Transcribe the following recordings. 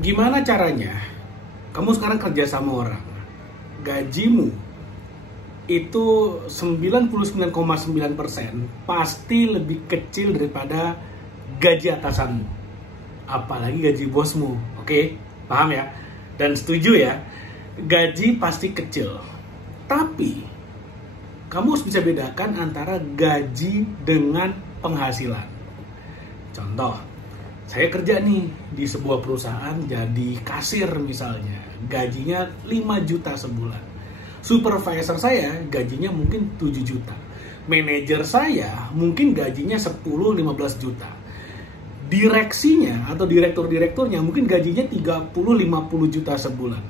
Gimana caranya kamu sekarang kerja sama orang, gajimu itu 99,9% pasti lebih kecil daripada gaji atasanmu, apalagi gaji bosmu. Oke, paham ya? Dan setuju ya, gaji pasti kecil, tapi kamu harus bisa bedakan antara gaji dengan penghasilan. Contoh, saya kerja nih di sebuah perusahaan jadi kasir misalnya, gajinya 5 juta sebulan. Supervisor saya gajinya mungkin 7 juta. Manajer saya mungkin gajinya 10-15 juta. Direksinya atau direktur-direkturnya mungkin gajinya 30-50 juta sebulan.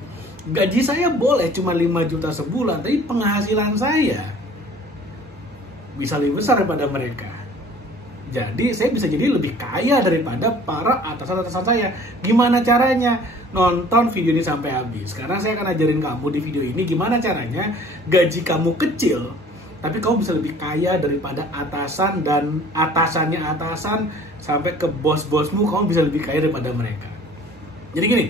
Gaji saya boleh cuma 5 juta sebulan, tapi penghasilan saya bisa lebih besar daripada mereka. Jadi saya bisa jadi lebih kaya daripada para atasan-atasan saya. Gimana caranya? Nonton video ini sampai habis. Karena saya akan ajarin kamu di video ini gimana caranya gaji kamu kecil, tapi kamu bisa lebih kaya daripada atasan, dan atasannya atasan sampai ke bos-bosmu, kamu bisa lebih kaya daripada mereka. Jadi gini,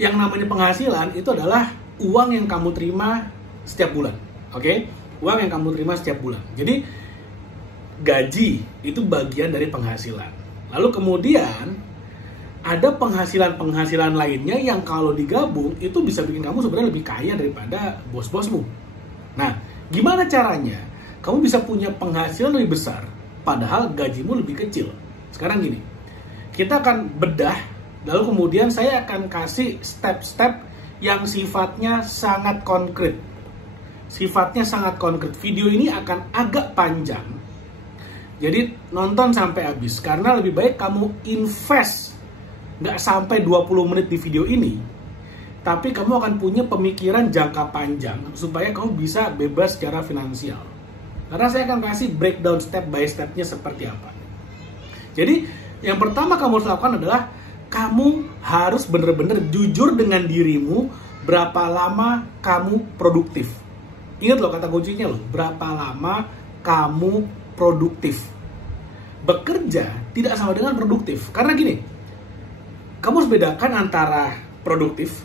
yang namanya penghasilan itu adalah uang yang kamu terima setiap bulan. Oke? Uang yang kamu terima setiap bulan. Jadi gaji itu bagian dari penghasilan. Lalu kemudian ada penghasilan-penghasilan lainnya yang kalau digabung itu bisa bikin kamu sebenarnya lebih kaya daripada bos-bosmu. Nah, gimana caranya kamu bisa punya penghasilan lebih besar padahal gajimu lebih kecil? Sekarang gini, kita akan bedah, lalu kemudian saya akan kasih step-step yang sifatnya sangat konkret. Sifatnya sangat konkret. Video ini akan agak panjang, jadi nonton sampai habis, karena lebih baik kamu invest nggak sampai 20 menit di video ini, tapi kamu akan punya pemikiran jangka panjang supaya kamu bisa bebas secara finansial. Karena saya akan kasih breakdown step by stepnya seperti apa. Jadi yang pertama kamu harus lakukan adalah kamu harus benar-benar jujur dengan dirimu berapa lama kamu produktif. Ingat loh kata kuncinya loh, berapa lama kamu produktif. Bekerja tidak sama dengan produktif. Karena gini, kamu harus bedakan antara produktif,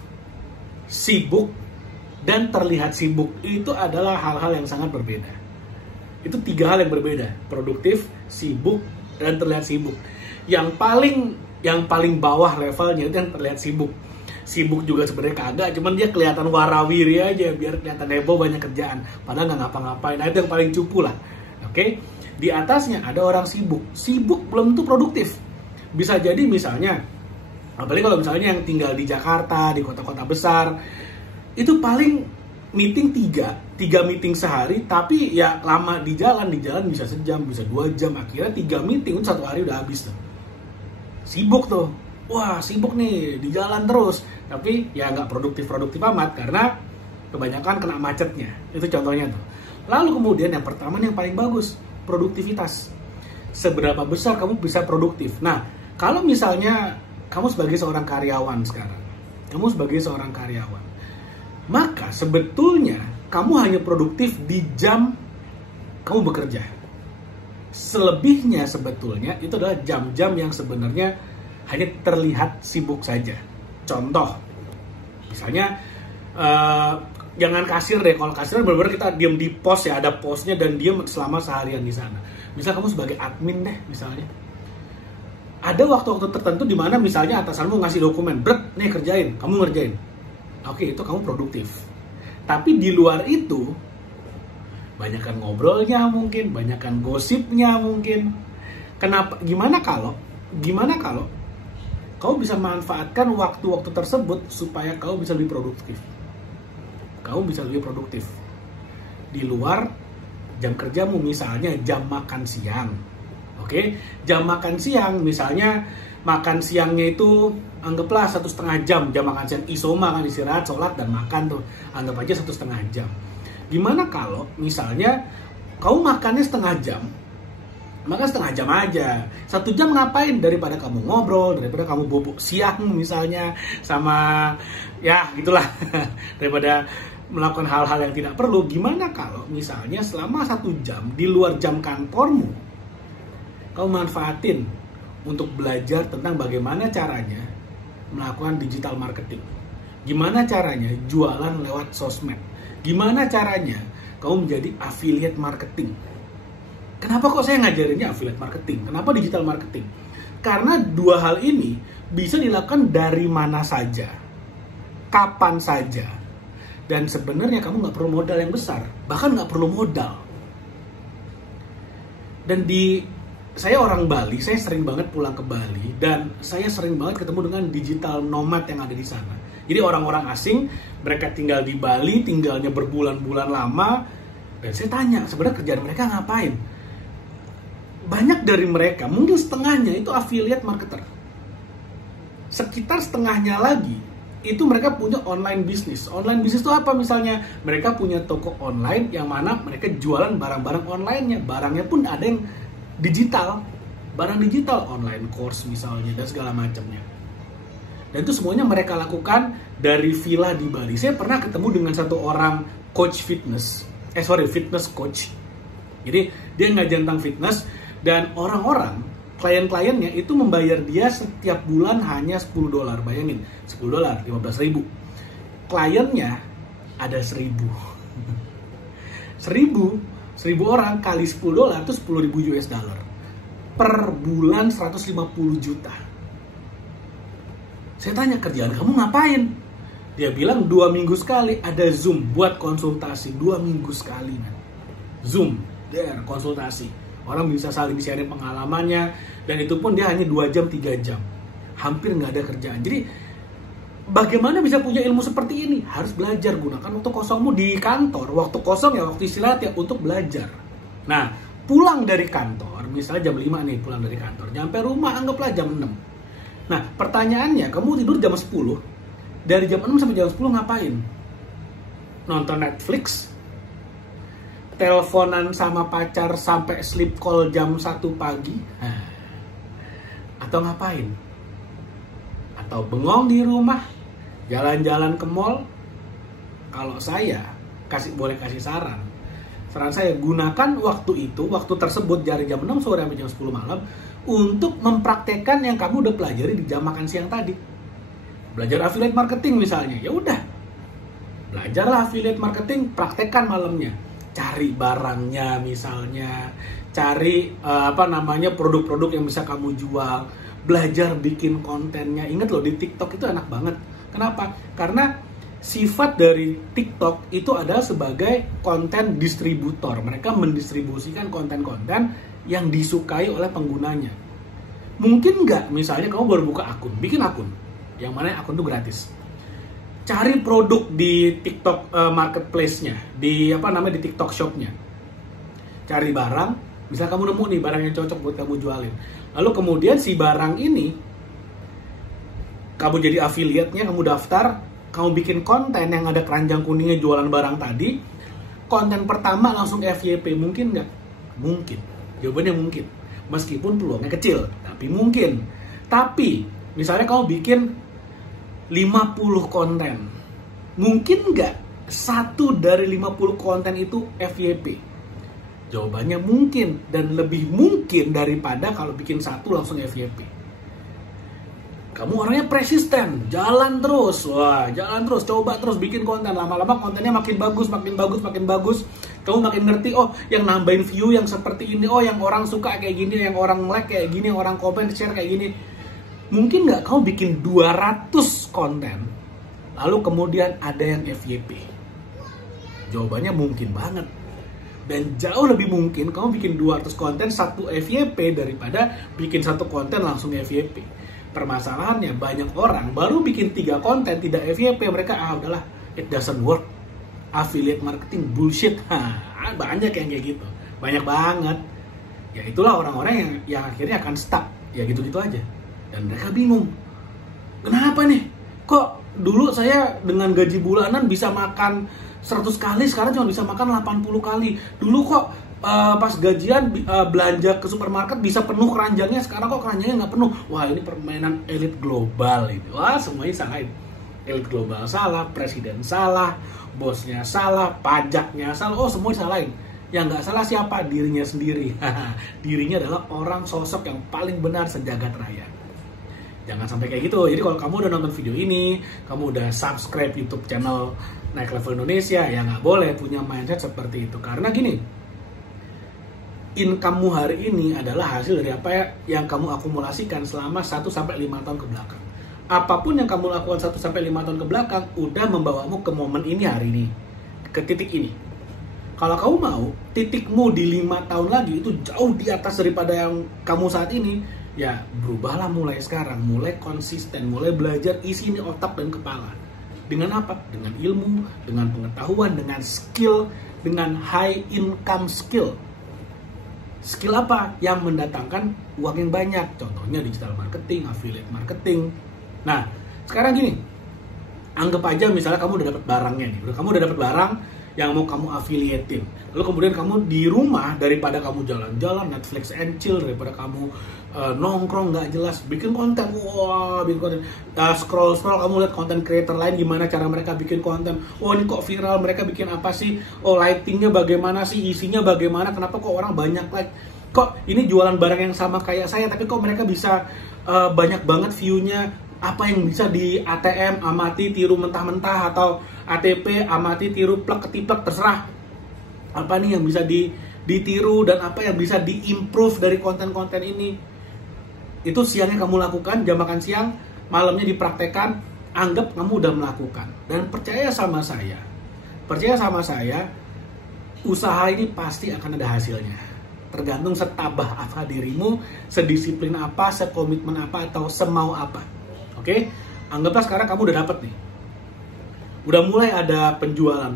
sibuk, dan terlihat sibuk. Itu adalah hal-hal yang sangat berbeda. Itu 3 hal yang berbeda. Produktif, sibuk, dan terlihat sibuk. Yang paling bawah levelnya itu yang terlihat sibuk. Sibuk juga sebenarnya kagak, cuman dia kelihatan warawiri aja biar kelihatan heboh, banyak kerjaan. Padahal nggak ngapa-ngapain. Nah, itu yang paling cupu lah. Oke? Di atasnya ada orang sibuk. Sibuk belum tentu produktif. Bisa jadi misalnya, apalagi kalau misalnya yang tinggal di Jakarta, di kota-kota besar, itu paling meeting 3 meeting sehari, tapi ya lama di jalan bisa sejam, bisa 2 jam, akhirnya 3 meeting, 1 hari udah habis tuh. Sibuk tuh. Wah, sibuk nih, di jalan terus. Tapi ya nggak produktif-produktif amat, karena kebanyakan kena macetnya. Itu contohnya tuh. Lalu kemudian yang pertama yang paling bagus, produktivitas. Seberapa besar kamu bisa produktif. Nah, kalau misalnya kamu sebagai seorang karyawan sekarang, maka sebetulnya kamu hanya produktif di jam kamu bekerja. Selebihnya sebetulnya itu adalah jam-jam yang sebenarnya hanya terlihat sibuk saja. Contoh, misalnya jangan kasir deh. Kalau kasir benar-benar kita diam di pos ya, ada posnya dan diam selama seharian di sana. Misal kamu sebagai admin deh misalnya. Ada waktu-waktu tertentu di mana misalnya atasanmu ngasih dokumen, "Bret, nih kerjain," kamu ngerjain. Oke, itu kamu produktif. Tapi di luar itu banyakkan ngobrolnya mungkin, banyakkan gosipnya mungkin. Kenapa? Gimana kalau kamu bisa manfaatkan waktu-waktu tersebut supaya kamu bisa lebih produktif. Kamu bisa lebih produktif di luar jam kerjamu, misalnya jam makan siang. Oke, jam makan siang misalnya makan siangnya itu anggaplah 1,5 jam, jam makan siang isoma kan, istirahat, sholat dan makan tuh, anggap aja 1,5 jam. Gimana kalau misalnya kamu makannya 1/2 jam, maka 1/2 jam aja. 1 jam ngapain? Daripada kamu ngobrol, daripada kamu bobok siang misalnya sama ya gitulah daripada melakukan hal-hal yang tidak perlu. Gimana kalau misalnya selama 1 jam di luar jam kantormu kamu manfaatin untuk belajar tentang bagaimana caranya melakukan digital marketing. Gimana caranya jualan lewat sosmed? Gimana caranya kamu menjadi affiliate marketing? Kenapa kok saya ngajarinnya affiliate marketing? Kenapa digital marketing? Karena dua hal ini bisa dilakukan dari mana saja, kapan saja. Dan sebenarnya kamu nggak perlu modal yang besar, bahkan nggak perlu modal. Dan saya orang Bali, saya sering banget pulang ke Bali, dan saya sering banget ketemu dengan digital nomad yang ada di sana. Jadi orang-orang asing, mereka tinggal di Bali, tinggalnya berbulan-bulan lama, dan saya tanya, sebenarnya kerjaan mereka ngapain? Banyak dari mereka, mungkin setengahnya itu affiliate marketer. Sekitar setengahnya lagi, itu mereka punya online bisnis. Online bisnis itu apa misalnya? Mereka punya toko online yang mana mereka jualan barang-barang online-nya. Barangnya pun ada yang digital. Barang digital, online course misalnya, dan segala macamnya. Dan itu semuanya mereka lakukan dari villa di Bali. Saya pernah ketemu dengan satu orang coach fitness. Fitness coach. Jadi dia ngajar tentang fitness. Dan orang-orang, klien-kliennya itu membayar dia setiap bulan hanya $10. Bayangin, $10, 15.000. Kliennya ada 1.000. 1.000 orang kali $10 itu $10.000 US. Per bulan 150 juta. Saya tanya, kerjaan kamu ngapain? Dia bilang 2 minggu sekali ada Zoom buat konsultasi. 2 minggu sekali. Zoom, konsultasi. Orang bisa saling sharing pengalamannya, dan itu pun dia hanya 2 jam, 3 jam. Hampir nggak ada kerjaan. Jadi, bagaimana bisa punya ilmu seperti ini? Harus belajar, gunakan waktu kosongmu di kantor. Waktu kosong ya, waktu istirahat ya, untuk belajar. Nah, pulang dari kantor, misalnya jam 5 nih, pulang dari kantor. Nyampe rumah, anggaplah jam 6. Nah, pertanyaannya, kamu tidur jam 10. Dari jam 6 sampai jam 10 ngapain? Nonton Netflix? Teleponan sama pacar sampai sleep call jam 1 pagi? Atau ngapain? Atau bengong di rumah? Jalan-jalan ke mall? Kalau saya boleh kasih saran. Saran saya, gunakan waktu tersebut dari jam 6 sore sampai jam 10 malam untuk mempraktekkan yang kamu udah pelajari di jam makan siang tadi. Belajar affiliate marketing misalnya, ya udah. Belajarlah affiliate marketing, praktekkan malamnya. Cari barangnya misalnya, cari produk-produk yang bisa kamu jual, belajar bikin kontennya. Ingat loh, di TikTok itu enak banget. Kenapa? Karena sifat dari TikTok itu adalah sebagai konten distributor. Mereka mendistribusikan konten-konten yang disukai oleh penggunanya. Mungkin nggak, misalnya kamu baru buka akun, bikin akun, yang mana akun itu gratis. Cari produk di TikTok marketplace-nya, di TikTok shop-nya. Cari barang, misal kamu nemu nih barang yang cocok buat kamu jualin. Lalu kemudian si barang ini, kamu jadi affiliate-nya, kamu daftar, kamu bikin konten yang ada keranjang kuningnya jualan barang tadi. Konten pertama langsung FYP, mungkin nggak? Mungkin. Jawabannya mungkin. Meskipun peluangnya kecil, tapi mungkin. Tapi, misalnya kamu bikin 50 konten. Mungkin nggak 1 dari 50 konten itu FYP? Jawabannya mungkin, dan lebih mungkin daripada kalau bikin 1 langsung FYP. Kamu orangnya persisten, jalan terus, coba terus bikin konten. Lama-lama kontennya makin bagus. Kamu makin ngerti, oh yang nambahin view yang seperti ini, oh yang orang suka kayak gini, yang orang like kayak gini, orang komen, share kayak gini. Mungkin nggak kamu bikin 200 konten, lalu kemudian ada yang FYP? Jawabannya mungkin banget. Dan jauh lebih mungkin kamu bikin 200 konten 1 FYP daripada bikin 1 konten langsung FYP. Permasalahannya banyak orang baru bikin 3 konten tidak FYP, mereka udahlah, it doesn't work. Affiliate marketing bullshit. Banyak yang kayak gitu. Banyak banget. Ya itulah orang-orang yang akhirnya akan stuck. Ya gitu-gitu aja. Dan mereka bingung, kenapa nih? Kok dulu saya dengan gaji bulanan bisa makan 100 kali, sekarang cuma bisa makan 80 kali. Dulu kok pas gajian belanja ke supermarket bisa penuh keranjangnya, sekarang kok keranjangnya nggak penuh. Wah, ini permainan elit global ini. Wah, semuanya salah. Elit global salah, presiden salah, bosnya salah, pajaknya salah. Oh, semuanya salahin. Yang nggak salah siapa? Dirinya sendiri. Dirinya adalah orang sosok yang paling benar sejagat raya. Jangan sampai kayak gitu. Jadi kalau kamu udah nonton video ini, kamu udah subscribe YouTube channel Naik Level Indonesia, ya nggak boleh punya mindset seperti itu. Karena gini, income-mu hari ini adalah hasil dari apa yang kamu akumulasikan selama 1-5 tahun ke belakang. Apapun yang kamu lakukan 1-5 tahun ke belakang, udah membawamu ke momen ini hari ini, ke titik ini. Kalau kamu mau, titikmu di 5 tahun lagi itu jauh di atas daripada yang kamu saat ini, ya berubahlah mulai sekarang, mulai konsisten, mulai belajar isi ini otak dan kepala. Dengan apa? Dengan ilmu, dengan pengetahuan, dengan skill, dengan high income skill. Skill apa? Yang mendatangkan uang yang banyak. Contohnya digital marketing, affiliate marketing. Nah, sekarang gini, anggap aja misalnya kamu udah dapat barangnya nih, kamu udah dapat barang yang mau kamu affiliatein. Lalu kemudian kamu di rumah, daripada kamu jalan-jalan Netflix and chill, daripada kamu nongkrong nggak jelas, bikin konten, bikin konten, scroll kamu lihat konten creator lain gimana cara mereka bikin konten. Oh ini kok viral, mereka bikin apa sih? Oh lightingnya bagaimana sih, isinya bagaimana? Kenapa kok orang banyak like? Kok ini jualan barang yang sama kayak saya, tapi kok mereka bisa banyak banget view-nya? Apa yang bisa di ATM amati tiru mentah-mentah, atau ATP amati tiru plek ketiplek, terserah. Apa nih yang bisa ditiru dan apa yang bisa diimprove dari konten-konten ini? Itu siangnya kamu lakukan, jam makan siang, malamnya dipraktekkan, anggap kamu udah melakukan. Dan percaya sama saya, usaha ini pasti akan ada hasilnya. Tergantung setabah apa dirimu, sedisiplin apa, sekomitmen apa, atau semau apa. Oke, anggaplah sekarang kamu udah dapet nih. Udah mulai ada penjualan,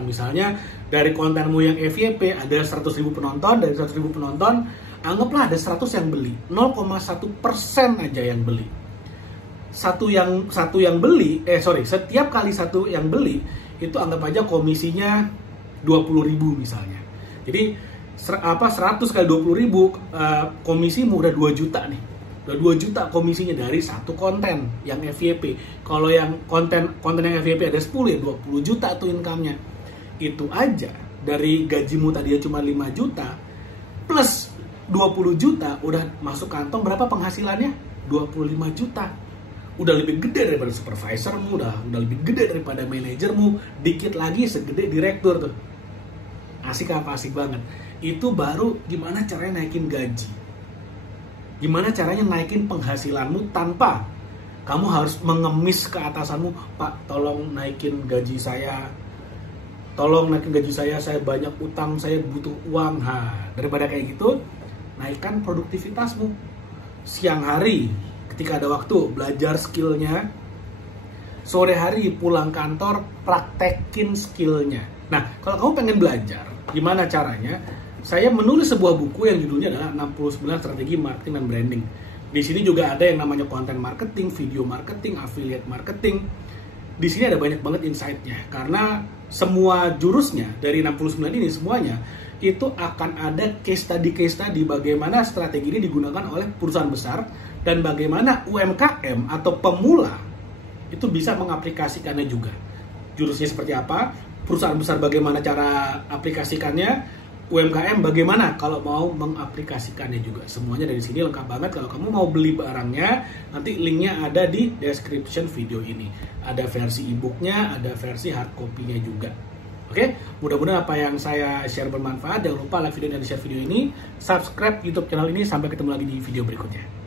misalnya dari kontenmu yang FYP ada 100.000 penonton, dari 100.000 penonton, anggaplah ada 100 yang beli, 0,1% aja yang beli. Setiap kali satu yang beli, itu anggap aja komisinya 20.000 misalnya. Jadi 100 kali 20.000, komisimu udah 2 juta nih. Udah 2 juta komisinya dari satu konten yang FYP. Kalau yang konten yang FYP ada 10, ya 20 juta tuh income-nya. Itu aja dari gajimu tadinya cuma 5 juta plus 20 juta udah masuk kantong. Berapa penghasilannya? 25 juta. Udah lebih gede daripada supervisormu, udah lebih gede daripada manajermu, dikit lagi segede direktur tuh. Asik apa? Asik banget. Itu baru gimana caranya naikin gaji. Gimana caranya naikin penghasilanmu tanpa kamu harus mengemis ke atasanmu, Pak, tolong naikin gaji saya. Saya banyak utang, saya butuh uang. Daripada kayak gitu, naikkan produktivitasmu. Siang hari, ketika ada waktu, belajar skillnya. Sore hari, pulang kantor, praktekin skillnya. Nah, kalau kamu pengen belajar, gimana caranya? Saya menulis sebuah buku yang judulnya adalah 69 Strategi Marketing dan Branding. Di sini juga ada yang namanya content marketing, video marketing, affiliate marketing. Di sini ada banyak banget insight-nya. Karena semua jurusnya dari 69 ini semuanya itu akan ada case study bagaimana strategi ini digunakan oleh perusahaan besar dan bagaimana UMKM atau pemula itu bisa mengaplikasikannya juga. Jurusnya seperti apa, perusahaan besar bagaimana cara aplikasikannya, UMKM bagaimana kalau mau mengaplikasikannya juga. Semuanya dari sini lengkap banget. Kalau kamu mau beli barangnya, nanti linknya ada di description video ini. Ada versi e-booknya, ada versi hard copy-nya juga. Oke, mudah-mudahan apa yang saya share bermanfaat. Jangan lupa like video dan share video ini, subscribe YouTube channel ini. Sampai ketemu lagi di video berikutnya.